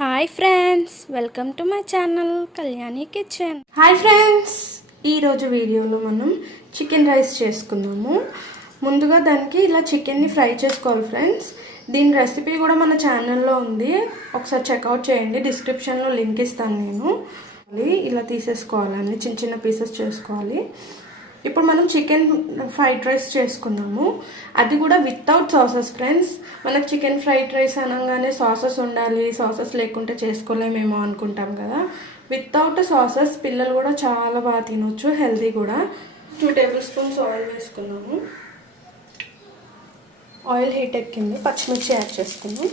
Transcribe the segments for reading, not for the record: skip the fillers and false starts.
Hi friends, welcome to my channel Kalyani kitchen. Hi friends, ఈరోజు వీడియోలో మనం చికెన్ రైస్ చేసుకుందాము. ముందుగా దానికి ఇలా చికెన్ని ఫ్రై చేసుకోవాలి ఫ్రెండ్స్. దీని రెసిపీ కూడా మన ఛానల్లో ఉంది, ఒకసారి చెక్అవుట్ చేయండి. డిస్క్రిప్షన్లో లింక్ ఇస్తాను నేను. ఇలా తీసేసుకోవాలండి, చిన్న చిన్న పీసెస్ చేసుకోవాలి. ఇప్పుడు మనం చికెన్ ఫ్రైడ్ రైస్ చేసుకుందాము. అది కూడా వితౌట్ సాసెస్ ఫ్రెండ్స్. మనకు చికెన్ ఫ్రైడ్ రైస్ అనగానే సాసెస్ ఉండాలి, సాసెస్ లేకుంటే చేసుకోలేమేమో అనుకుంటాం కదా. వితౌట్ సాసెస్ పిల్లలు కూడా చాలా బాగా తినొచ్చు, హెల్తీ కూడా. 2 టేబుల్ స్పూన్స్ ఆయిల్ వేసుకున్నాము. ఆయిల్ హీట్ ఎక్కింది, పచ్చిమిర్చి యాడ్ చేసుకున్నాం.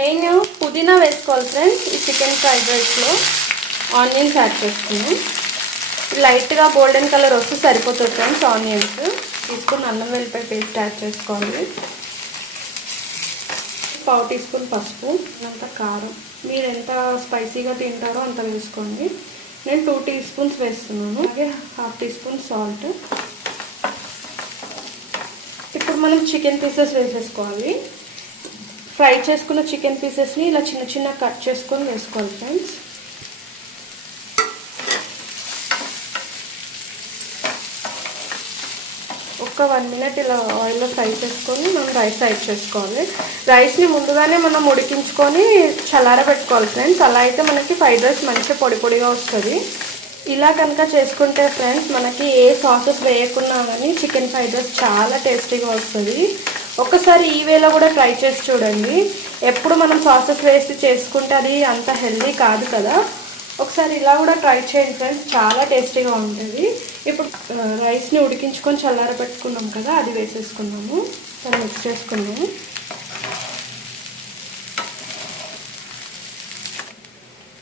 మెయిన్ పుదీనా వేసుకోవాలి ఫ్రెండ్స్. ఈ చికెన్ ఫ్రైడ్ రైస్లో ఆనియన్స్ యాడ్ చేసుకున్నాం. లైట్గా గోల్డెన్ కలర్ వస్తే సరిపోతుంది ఫ్రెండ్స్. ఆనియన్స్ తీసుకుని అల్లం వెల్లిపాయ పేస్ట్ యాడ్ చేసుకోవాలి. 1/2 టీ స్పూన్ పసుపు, అంత కారం. మీరు ఎంత స్పైసీగా తింటారో అంత వేసుకోండి. నేను 2 టీ స్పూన్స్ వేస్తున్నాను. అలాగే 1/2 టీ స్పూన్ సాల్ట్. ఇప్పుడు మనం చికెన్ పీసెస్ వేసేసుకోవాలి. ఫ్రై చేసుకున్న చికెన్ పీసెస్ని ఇలా చిన్న చిన్న కట్ చేసుకొని వేసుకోవాలి ఫ్రెండ్స్. ఒక 1 మినిట్ ఇలా ఆయిల్లో ఫ్రై చేసుకొని మనం రైస్ యాడ్ చేసుకోవాలి. రైస్ని ముందుగానే మనం ఉడికించుకొని చల్లారబెట్టుకోవాలి ఫ్రెండ్స్. అలా అయితే మనకి ఫ్రైడ్ రైస్ మంచిగా పొడి పొడిగా వస్తుంది. ఇలా కనుక చేసుకుంటే ఫ్రెండ్స్ మనకి ఏ సాసెస్ వేయకున్నా కానీ చికెన్ ఫ్రైడ్ రైస్ చాలా టేస్టీగా వస్తుంది. ఒక్కసారి ఈ వేలో కూడా ట్రై చేసి చూడండి. ఎప్పుడు మనం సాసెస్ వేసి చేసుకుంటే అది అంత హెల్దీ కాదు కదా. ఒకసారి ఇలా కూడా ట్రై చేయండి ఫ్రెండ్స్, చాలా టేస్టీగా ఉంటుంది. ఇప్పుడు రైస్ని ఉడికించుకొని చల్లారబెట్టుకున్నాం కదా, అది వేసేసుకున్నాము. దాన్ని మిక్స్ చేసుకున్నాము.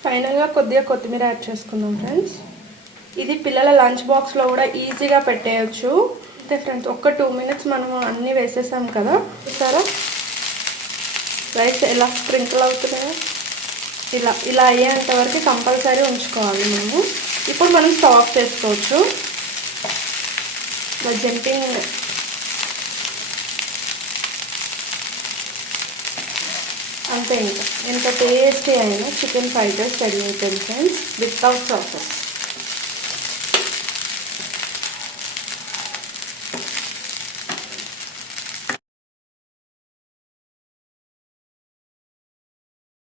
ఫైనల్గా కొద్దిగా కొత్తిమీర యాడ్ చేసుకున్నాం ఫ్రెండ్స్. ఇది పిల్లల లంచ్ బాక్స్లో కూడా ఈజీగా పెట్టేయచ్చు. అంతే ఫ్రెండ్స్, ఒక 2 మినిట్స్ మనం అన్నీ వేసేసాం కదా. చూసారా రైస్ ఎలా స్ప్రింకిల్ అవుతున్నాయో. ఇలా అయ్యేంత వరకు కంపల్సరీ ఉంచుకోవాలి మనము. ఇప్పుడు మనం స్టవ్ ఆఫ్ చేసుకోవచ్చు. జంపింగ్ అంతే. ఇంకా ఎంత టేస్టీ అయినా చికెన్ ఫ్రైడ్ రైస్ రెడీ అవుతుంది ఫ్రెండ్స్, వితౌట్ సాసెస్.